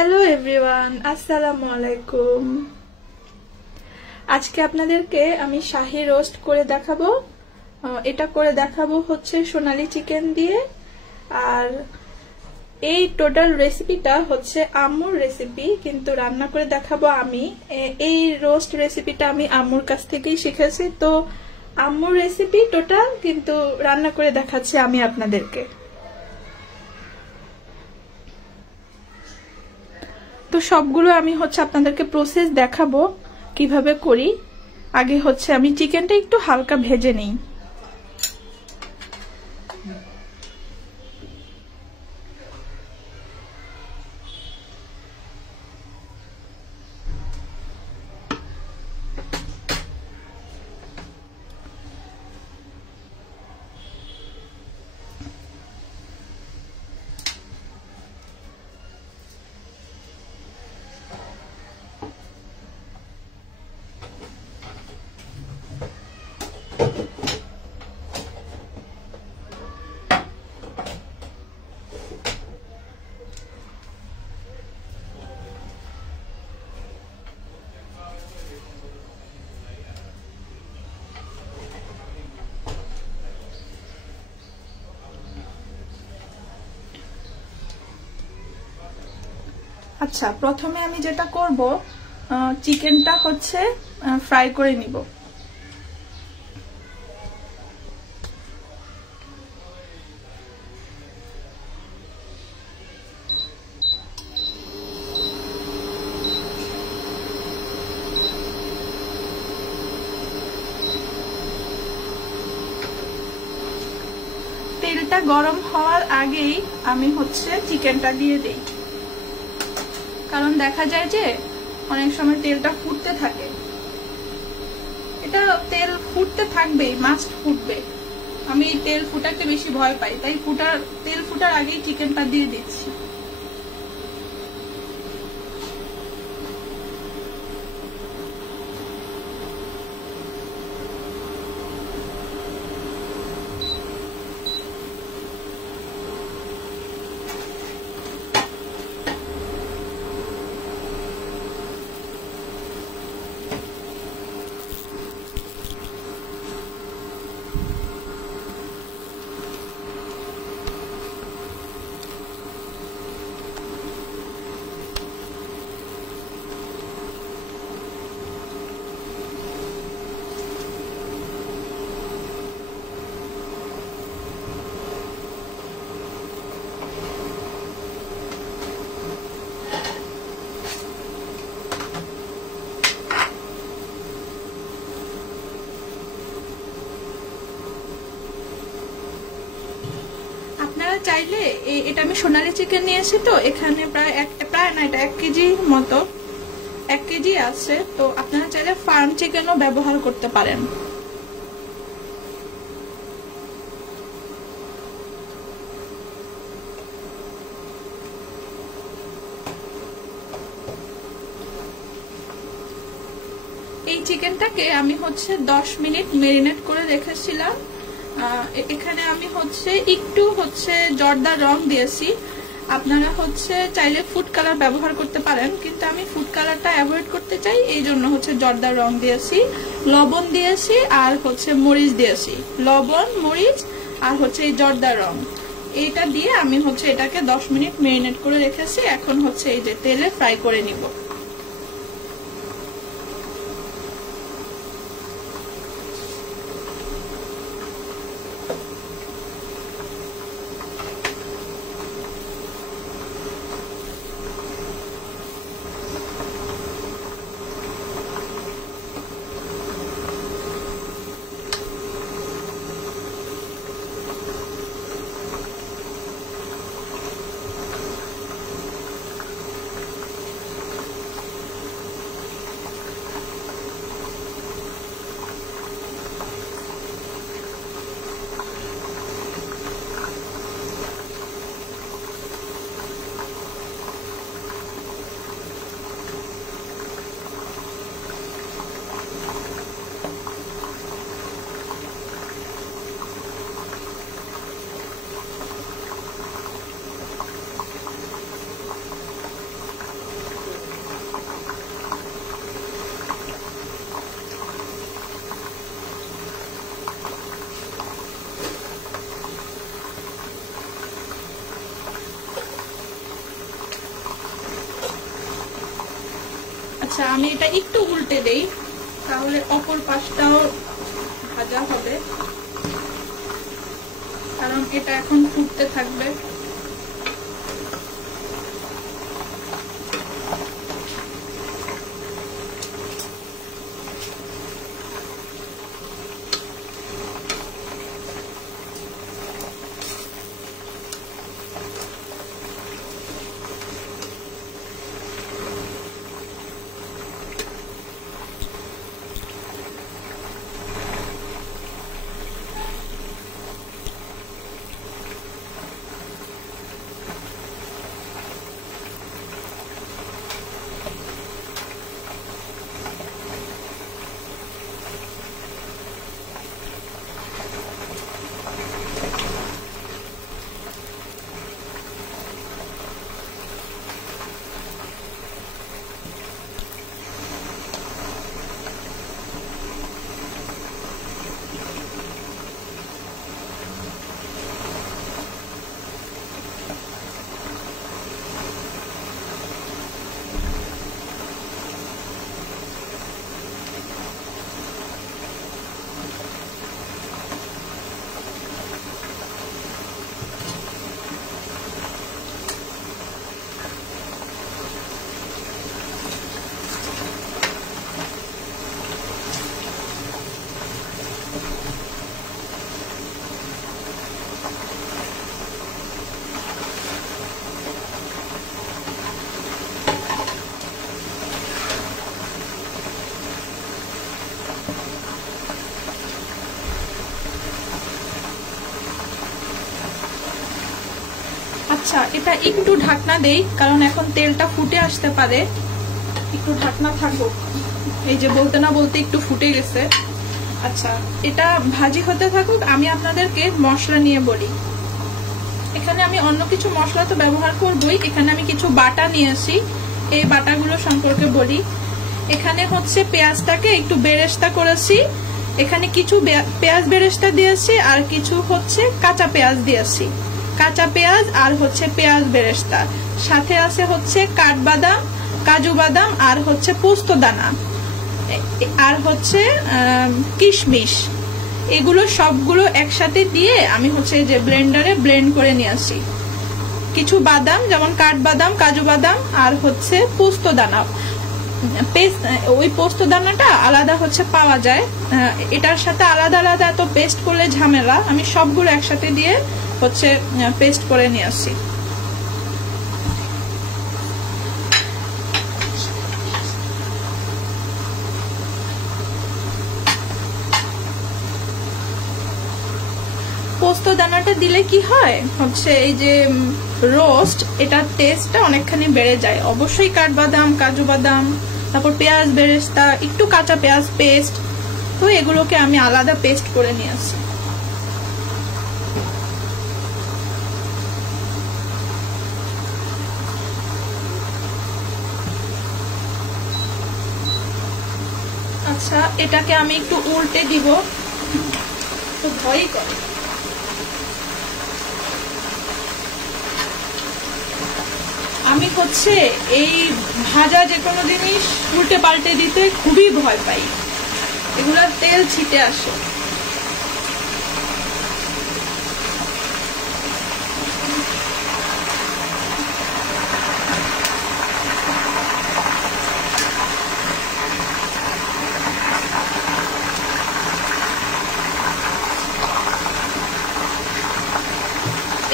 Hello everyone, আসসালামু আলাইকুম। আজকে আপনাদেরকে আমি শাহী রোস্ট করে দেখাবো। এটা করে দেখাবো হচ্ছে সোনালী চিকেন দিয়ে। আর এই টোটাল রেসিপিটা হচ্ছে আম্মুর রেসিপি, কিন্তু রান্না করে দেখাবো আমি। এই রোস্ট রেসিপিটা আমি আম্মুর কাছ থেকেই শিখেছি, তো আম্মুর রেসিপি টোটাল, কিন্তু রান্না করে দেখাচ্ছি আমি আপনাদেরকে। তো সবগুলো আমি হচ্ছে আপনাদেরকে প্রসেস দেখাবো কিভাবে করি। আগে হচ্ছে আমি চিকেনটা একটু হালকা ভেজে নিই। আচ্ছা, প্রথমে আমি যেটা করব, চিকেনটা হচ্ছে ফ্রাই করে নিব। তেলটা গরম হওয়ার আগেই আমি হচ্ছে চিকেনটা দিয়ে দেই, কারণ দেখা যায় যে অনেক সময় তেলটা ফুটতে থাকে। এটা তেল ফুটতে থাকবেই, মাস্ট ফুটবে। আমি তেল ফুটাতে বেশি ভয় পাই, তাই তেল ফুটার আগেই চিকেনটা দিয়ে দিচ্ছি। আপনারা চাইলে, এটা আমি সোনালী চিকেন নিয়েছি, তো এখানে প্রায় না, এটা 1 কেজির মতো, 1 কেজি আছে। তো আপনারা চাইলে ফার্ম চিকেনও ব্যবহার করতে পারেন। এই চিকেনটাকে আমি হচ্ছে 10 মিনিট মেরিনেট করে রেখেছিলাম। এখানে আমি হচ্ছে একটু জর্দার রং দিয়েছি। আপনারা হচ্ছে চাইলে ফুড কালার ব্যবহার করতে পারেন, কিন্তু আমি ফুড কালারটা অ্যাভয়েড করতে চাই, এই জন্য হচ্ছে জর্দার রং দিয়েছি, লবণ দিয়েছি, আর হচ্ছে মরিচ দিয়েছি। লবণ, মরিচ আর হচ্ছে এই জর্দার রং, এইটা দিয়ে আমি হচ্ছে এটাকে 10 মিনিট মেরিনেট করে রেখেছি। এখন হচ্ছে এই যে তেলে ফ্রাই করে নিব। আচ্ছা, আমি এটা একটু উল্টে দেই, তাহলে অপর পাশটাও ভাজা হবে, কারণ এটা এখন ফুটতে থাকবে। আচ্ছা, এটা একটু ঢাকনা দেই, কারণ এখন তেলটা ফুটে আসতে পারে। একটু ঢাকনা থাকুক। এই যে বলতে না বলতে একটু ফুটে গেছে। আচ্ছা, এটা ভাজি হতে থাকুক, আমি আপনাদেরকে মশলা নিয়ে বলি। এখানে আমি অন্য কিছু মশলা তো ব্যবহার করবই, এখানে আমি কিছু বাটা নিয়েছি, এই বাটাগুলো সম্পর্কে বলি। এখানে হচ্ছে পেঁয়াজটাকে একটু বেরেস্তা করেছি, এখানে কিছু পেঁয়াজ বেরেস্তা দিয়েছি, আর কিছু হচ্ছে কাঁচা পেঁয়াজ দিয়েছি। কাঁচা পেঁয়াজ আর হচ্ছে পেঁয়াজ বেরেস্তা, সাথে আছে হচ্ছে কাঠবাদাম, কাজু বাদাম, আর হচ্ছে পোস্ত দানা, আর হচ্ছে কিশমিশ। এগুলো সবগুলো একসাথে দিয়ে আমি হচ্ছে যে ব্লেন্ডারে ব্লেন্ড করে নিয়ে আসি। কিছু বাদাম যেমন কাঠবাদাম, কাজু বাদাম, আর হচ্ছে পোস্ত দানা। ওই পোস্ত দানাটা আলাদা হচ্ছে পাওয়া যায়, এটার সাথে আলাদা আলাদা এত পেস্ট করলে ঝামেলা। আমি সবগুলো একসাথে দিয়ে হচ্ছে পেস্ট করে নিয়ে আসি। পোস্ত দানাটা দিলে কি হয় হচ্ছে এই যে রোস্ট, এটার টেস্টটা অনেকখানি বেড়ে যায়। অবশ্যই কাঠবাদাম, কাজু বাদাম, তারপর পেঁয়াজ বেরেস্তা, একটু কাঁচা পেঁয়াজ পেস্ট, তো এগুলোকে আমি আলাদা পেস্ট করে নিয়ে আসি। আচ্ছা, এটাকে আমি একটু উল্টে দিব, তো ভয়ই করে। আমি হচ্ছে এই ভাজা যে কোনো জিনিস উল্টে পাল্টে দিতে খুবই ভয় পাই, এগুলার তেল ছিটে আসে।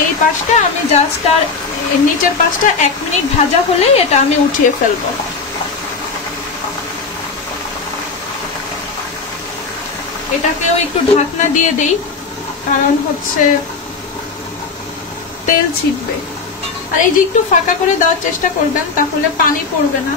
এই পাশটা আমি জাস্ট, আর নিচের পাশটা 1 মিনিট ভাজা হলেই এটা আমি উঠিয়ে ফেলবো। এটাকেও একটু ঢাকনা দিয়ে দেই, কারণ হচ্ছে তেল ছিটবে। আর এই যে একটু ফাঁকা করে দেওয়ার চেষ্টা করবেন, তাহলে পানি পড়বে না।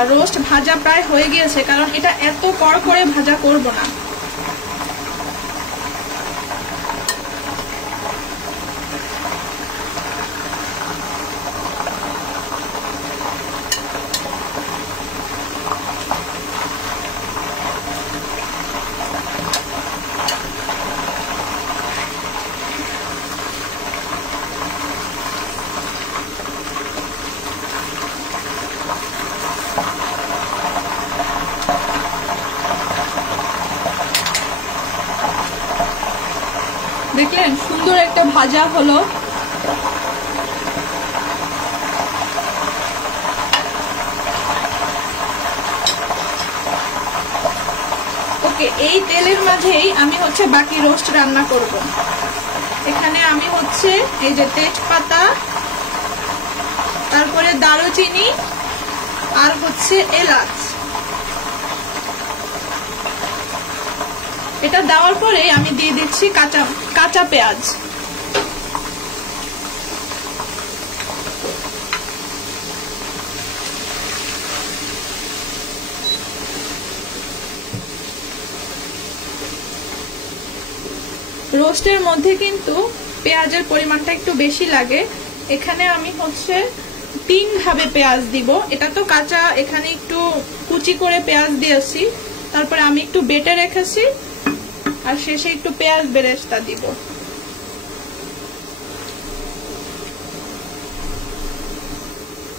আচ্ছা, রোস্ট ভাজা প্রায় হয়ে গিয়েছে, কারণ এটা এত কড়কড়ে ভাজা করব না। দেখলেন সুন্দর একটা ভাজা হলো। ওকে, এই তেলের মাঝেই আমি হচ্ছে বাকি রোস্ট রান্না করব। এখানে আমি হচ্ছে এই যে তেজপাতা, তারপরে দারুচিনি আর হচ্ছে এলাচ, এটা দেওয়ার পরে আমি দিয়ে দিচ্ছি কাঁচা পেঁয়াজ। রোস্টের মধ্যে কিন্তু পেঁয়াজের পরিমাণটা একটু বেশি লাগে। এখানে আমি হচ্ছে 3 ভাবে পেঁয়াজ দিব। এটা তো কাঁচা, এখানে একটু কুচি করে পেঁয়াজ দিয়েছি, তারপরে আমি একটু বেটে রেখেছি, আর শেষে একটু পেঁয়াজ বেরেস্তা দিব।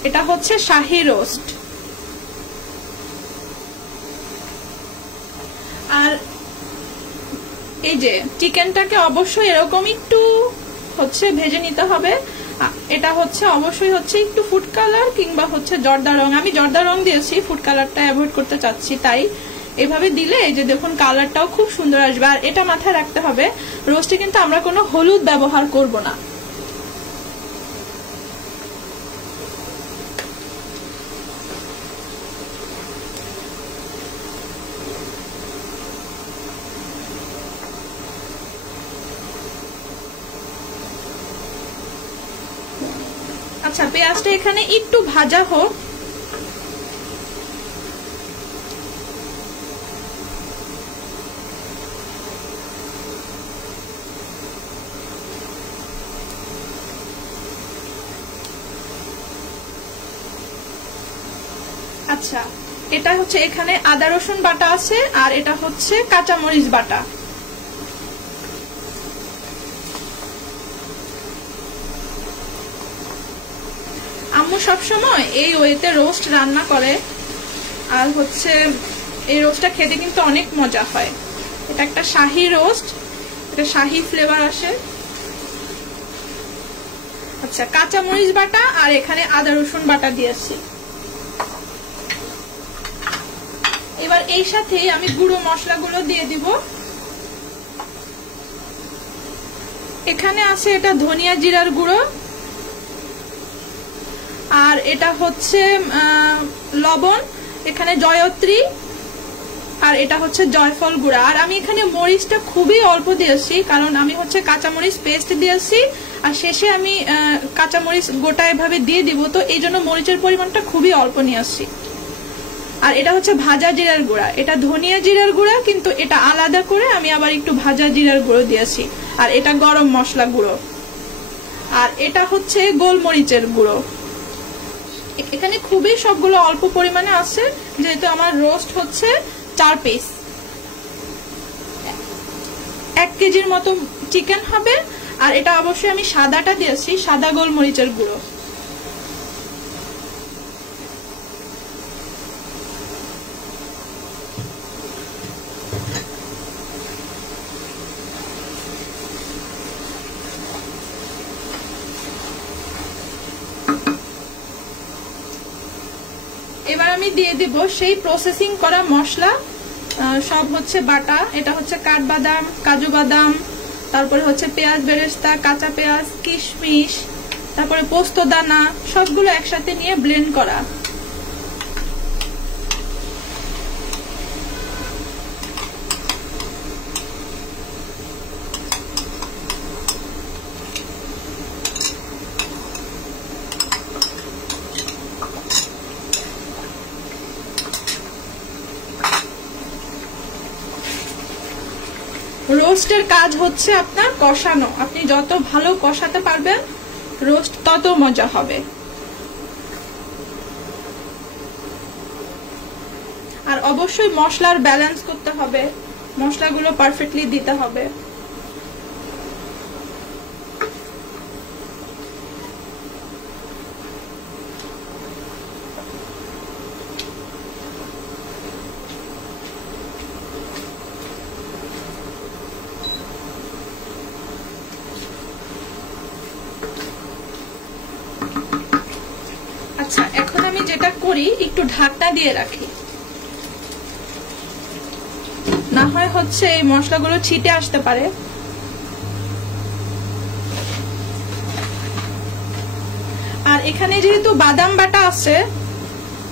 এটা হচ্ছে শাহী রোস্ট। আর এই যে চিকেনটাকে অবশ্যই এরকম একটু হচ্ছে ভেজে নিতে হবে। এটা হচ্ছে অবশ্যই হচ্ছে একটু ফুড কালার কিংবা হচ্ছে জর্দা রং। আমি জর্দা রং দিয়েছি, ফুড কালারটা অ্যাভয়েড করতে চাচ্ছি, তাই এভাবে দিলে এই যে দেখুন কালারটাও খুব সুন্দর আসবে। আর এটা মাথায় রাখতে হবে, রোস্টে কিন্তু আমরা কোনো হলুদ ব্যবহার করব না। আচ্ছা, পেঁয়াজটা এখানে একটু ভাজা হোক। আচ্ছা, এটা হচ্ছে এখানে আদা রসুন বাটা আছে, আর এটা হচ্ছে কাঁচামরিচ বাটা। আম্মু সবসময় এই ওয়েতে রোস্ট রান্না করে, আর হচ্ছে এই রোস্টটা খেতে কিন্তু অনেক মজা হয়। এটা একটা শাহী রোস্ট, এটা শাহী ফ্লেভার আসে। আচ্ছা, কাঁচামরিচ বাটা আর এখানে আদা রসুন বাটা দিয়েছি। এবার এই সাথে আমি গুঁড়ো মশলাগুলো দিয়ে দিব। এখানে আছে এটা ধনিয়া জিরার গুঁড়ো, আর এটা হচ্ছে লবণ, এখানে জয়ত্রী, আর এটা হচ্ছে জয়ফল গুঁড়া। আর আমি এখানে মরিচটা খুবই অল্প দিয়েছি, কারণ আমি হচ্ছে কাঁচামরিচ পেস্ট দিয়েছি, আর শেষে আমি কাঁচামরিচ গোটা এভাবে দিয়ে দিব, তো এই জন্য মরিচের পরিমাণটা খুবই অল্প নিয়ে আসছি। আর এটা হচ্ছে ভাজা জিরার গুঁড়া, এটা ধনিয়া জিরার গুঁড়া, কিন্তু এটা আলাদা করে আমি আবার একটু ভাজা জিরার গুঁড়ো দিয়েছি। আর এটা গরম মশলা গুঁড়ো, আর এটা হচ্ছে গোলমরিচের গুঁড়ো। এখানে খুবই সবগুলো অল্প পরিমাণে আছে, যেহেতু আমার রোস্ট হচ্ছে 4 পিস, 1 কেজির মতো চিকেন হবে। আর এটা অবশ্যই আমি সাদাটা দিয়েছি, সাদা গোলমরিচের গুঁড়ো। এবার আমি দিয়ে দিব সেই প্রসেসিং করা মশলা, সব হচ্ছে বাটা। এটা হচ্ছে কাঠবাদাম, কাজু বাদাম, তারপরে হচ্ছে পেঁয়াজ বেরেস্তা, কাঁচা পেঁয়াজ, কিশমিশ, তারপরে পোস্ত দানা, সবগুলো একসাথে নিয়ে ব্লেন্ড করা। রোস্টের কাজ হচ্ছে আপনার কষানো, আপনি যত ভালো কষাতে পারবেন রোস্ট তত মজা হবে। আর অবশ্যই মশলার ব্যালেন্স করতে হবে, মশলাগুলো পারফেক্টলি দিতে হবে। আচ্ছা, এখন আমি যেটা করি একটু ঢাকনা দিয়ে রাখি, না হয় হচ্ছে এই মশলাগুলো ছিটে আসতে পারে। আর এখানে যেহেতু বাদাম বাটা আছে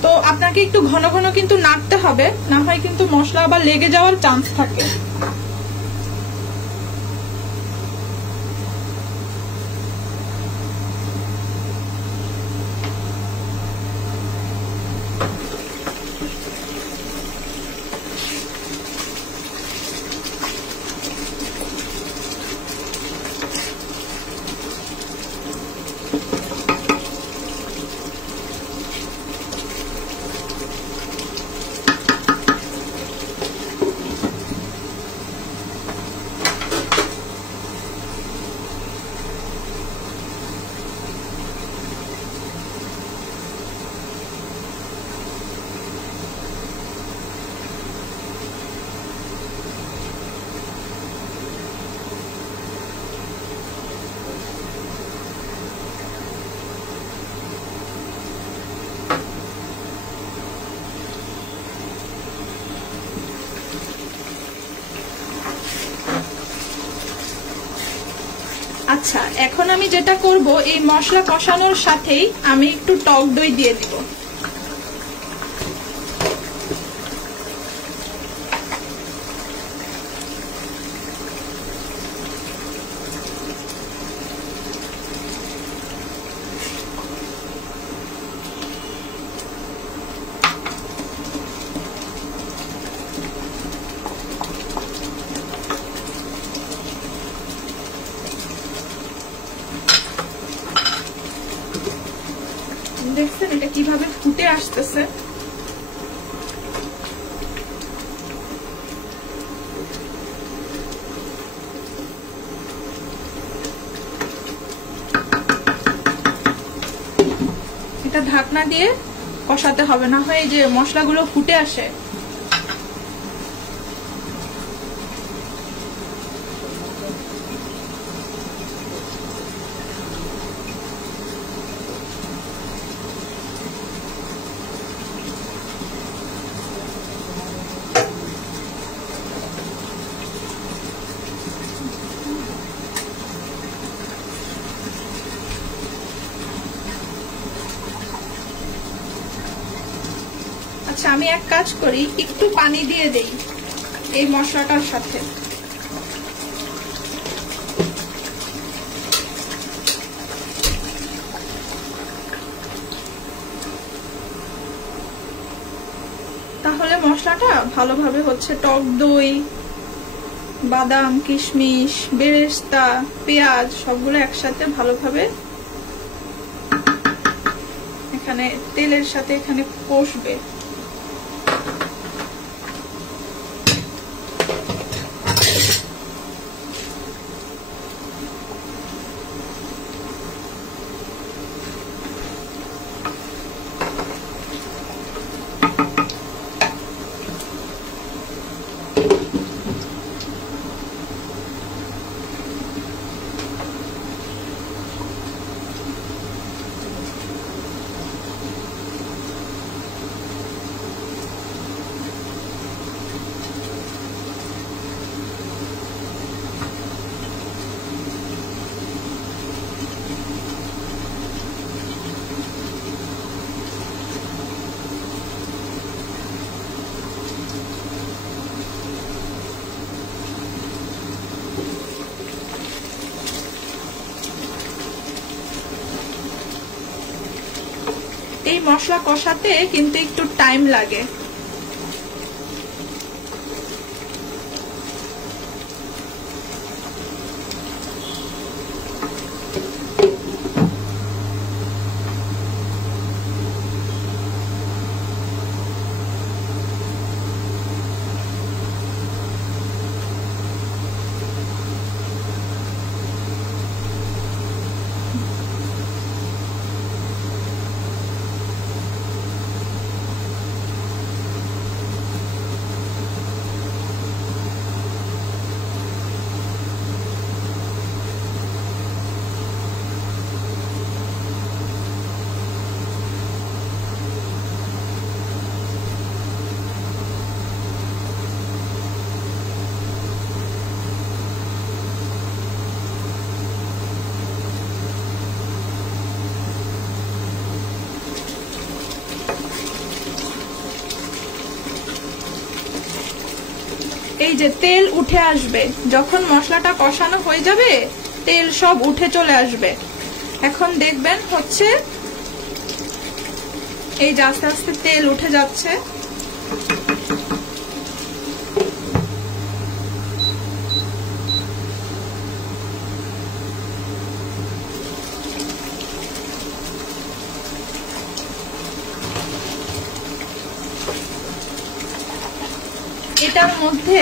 তো আপনাকে একটু ঘন ঘন কিন্তু নাড়তে হবে, না হয় কিন্তু মশলা আবার লেগে যাওয়ার চান্স থাকে। আচ্ছা, এখন আমি যেটা করব, এই মশলা কষানোর সাথেই আমি একটু টক দই দিয়ে দিব। দেখছেন এটা কিভাবে ফুটে আসতেছে। এটা ঢাকনা দিয়ে কষাতে হবে, না হয় যে মশলাগুলো ফুটে আসে। আচ্ছা, আমি এক কাজ করি, একটু পানি দিয়ে দেই এই মশলাটার সাথে। তাহলে মশলাটা ভালোভাবে হচ্ছে টক দই, বাদাম, কিশমিশ, বেরেস্তা, পেঁয়াজ সবগুলো একসাথে ভালোভাবে এখানে তেলের সাথে এখানে কষবে। এই মশলা কষাতে কিন্তু একটু টাইম লাগে। যে তেল উঠে আসবে, যখন মশলাটা কষানো হয়ে যাবে তেল সব উঠে চলে আসবে। এখন দেখবেন হচ্ছে এই যে আস্তে আস্তে তেল উঠে যাচ্ছে। এটার মধ্যে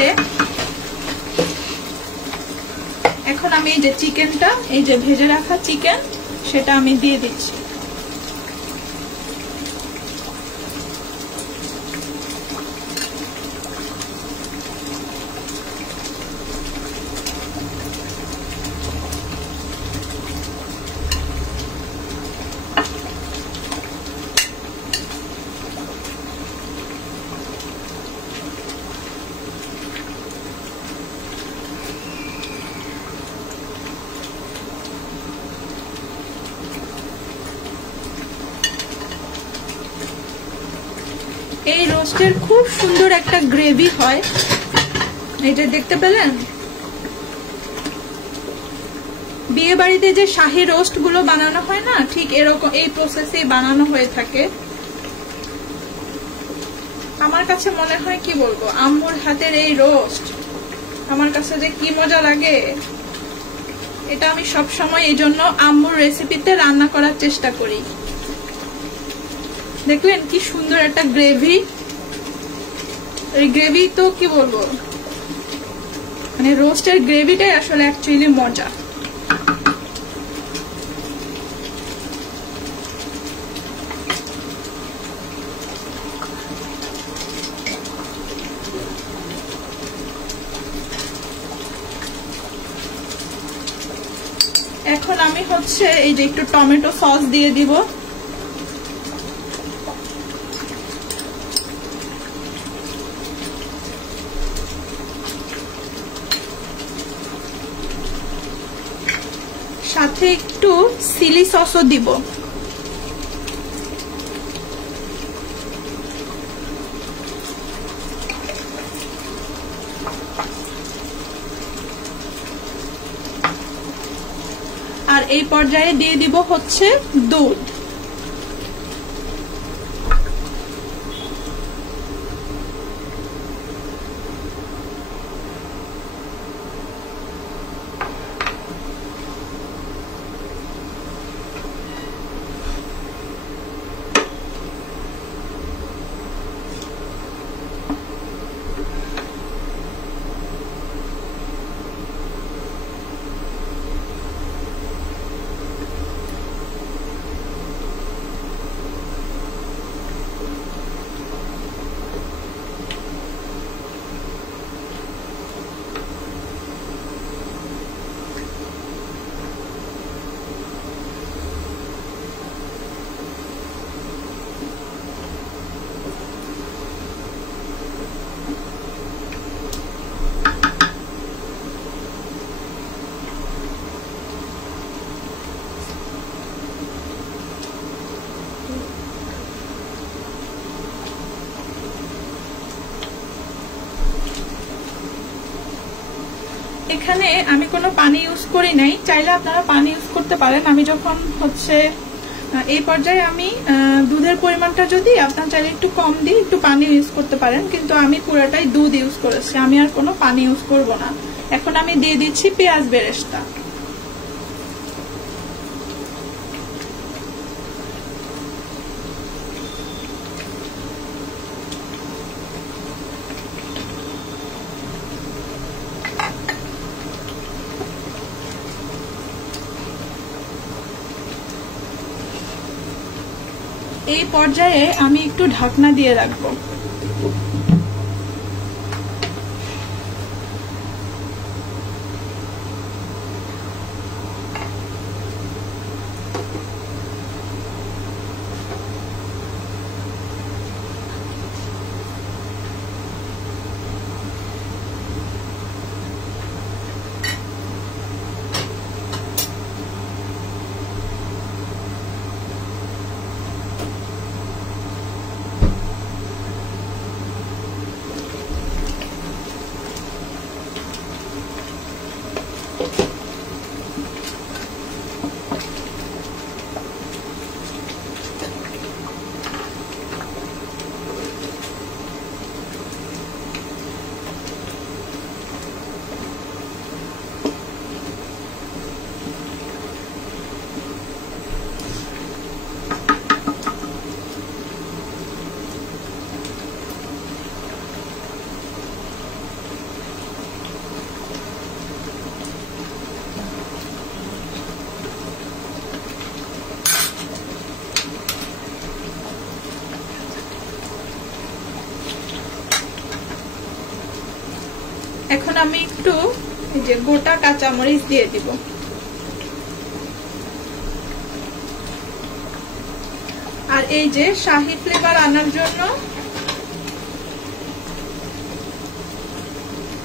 এখন আমি এই যে চিকেনটা, এই যে ভেজে রাখা চিকেন, সেটা আমি দিয়ে দিচ্ছি। এই রোস্টের খুব সুন্দর একটা গ্রেভি হয়, এটা দেখতে পেলেন। বিয়ে বাড়িতে যে শাহী রোস্ট গুলো বানানো হয় না, ঠিক এরকম এই প্রসেসে বানানো হয়ে থাকে। আমার কাছে মনে হয়, কি বলবো, আম্মুর হাতের এই রোস্ট আমার কাছে যে কি মজা লাগে। এটা আমি সব সময় এই জন্য আম্মুর রেসিপিতে রান্না করার চেষ্টা করি। দেখলেন কি সুন্দর একটা গ্রেভি। এই গ্রেভি তো কি বলবো, মানে রোস্টের গ্রেভিটাই আসলে অ্যাকচুয়ালি মজা। এখন আমি হচ্ছে এই যে একটু টমেটো সস দিয়ে দিব। সাথে একটু চিলি সসও দিব। আর এই পর্যায়ে দিয়ে দিব হচ্ছে দুধ। এখানে আমি কোনো পানি ইউজ করি নাই, চাইলে আপনারা পানি ইউজ করতে পারেন। আমি যখন হচ্ছে এই পর্যায়ে আমি দুধের পরিমাণটা যদি আপনার চাইলে একটু কম দিই, একটু পানি ইউজ করতে পারেন, কিন্তু আমি পুরোটাই দুধ ইউজ করেছি, আমি আর কোনো পানি ইউজ করব না। এখন আমি দিয়ে দিচ্ছি পেঁয়াজ বেরেস্তা। এই পর্যায়ে আমি একটু ঢাকনা দিয়ে রাখবো। আমি একটু এই যে গোটা কাঁচামরিচ দিয়ে দিব। আর এই যে শাহি ফ্লেভার আনার জন্য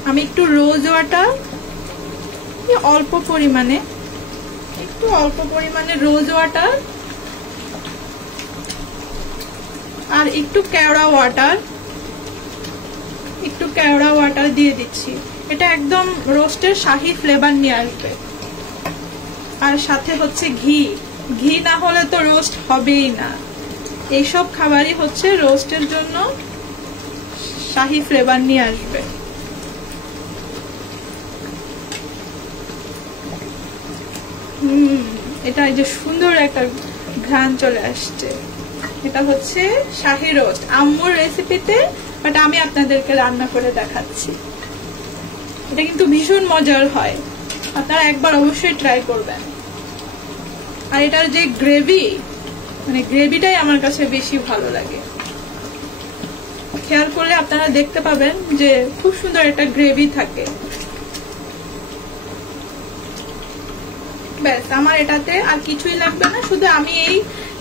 আমি একটু রোজ ওয়াটার, অল্প পরিমাণে রোজ ওয়াটার আর একটু কেওড়া ওয়াটার দিয়ে দিচ্ছি। এটা একদম রোস্টের শাহি ফ্লেভার নিয়ে আসবে। আর সাথে হচ্ছে ঘি না হলে তো রোস্ট হবেই না। এইসব খাবারই হচ্ছে রোস্টের জন্য শাহি ফ্লেভার নিয়ে আসবে। এটা এই যে সুন্দর একটা ঘ্রাণ চলে আসছে। এটা হচ্ছে শাহি রোস্ট আম্মুর রেসিপিতে, বাট আমি আপনাদেরকে রান্না করে দেখাচ্ছি। এটা কিন্তু ভীষণ মজার হয়, আপনারা একবার অবশ্যই ট্রাই করবেন। আর এটার যে গ্রেভি, মানে গ্রেভিটাই আমার কাছে বেশি ভালো লাগে। খেয়াল করলে আপনারা দেখতে পাবেন যে খুব সুন্দর একটা গ্রেভি থাকে। ব্যাস, আমার এটাতে আর কিছুই লাগবে না, শুধু আমি এই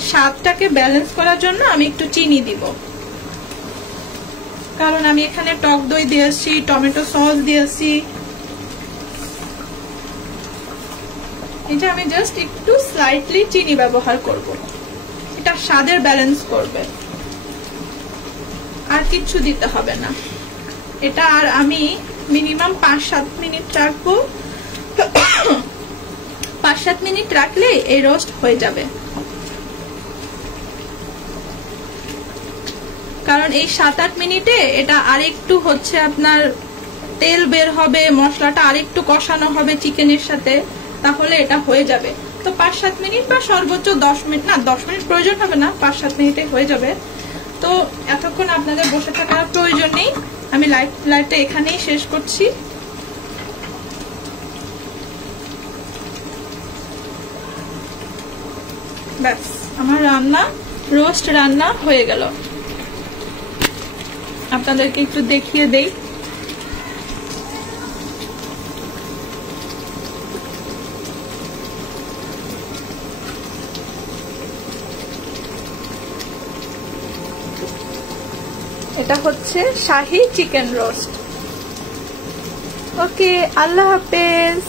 স্বাদটাকে ব্যালেন্স করার জন্য আমি একটু চিনি দিব। কারণ আমি এখানে টক দই দিয়েছি, টমেটো সস দিয়েছি। এটা আমি জাস্ট একটু স্লাইটলি চিনি ব্যবহার করব, এটা স্বাদের ব্যালেন্স করবে, আর কিচ্ছু দিতে হবে না। এটা আর আমি মিনিমাম 5-7 মিনিট রাখবো। 5-7 মিনিট রাখলে এই রোস্ট হয়ে যাবে। কারণ এই 7-8 মিনিটে এটা আরেকটু হচ্ছে আপনার তেল বের হবে, মশলাটা আরেকটু কষানো হবে চিকেনের সাথে, তাহলে এটা হয়ে যাবে। তো 5-7 মিনিট বা সর্বোচ্চ 10 মিনিট, না 10 মিনিট প্রয়োজন হবে না, 5-7 মিনিটে হয়ে যাবে। তো এতক্ষণ আপনাদের বসে থাকার প্রয়োজন নেই, আমি লাইভটা এখানেই শেষ করছি। ব্যাস, আমার রোস্ট রান্না হয়ে গেল। আপনাদেরকে একটু দেখিয়ে দেই। এটা হচ্ছে শাহি চিকেন রোস্ট। ওকে, আল্লাহ হাফেজ।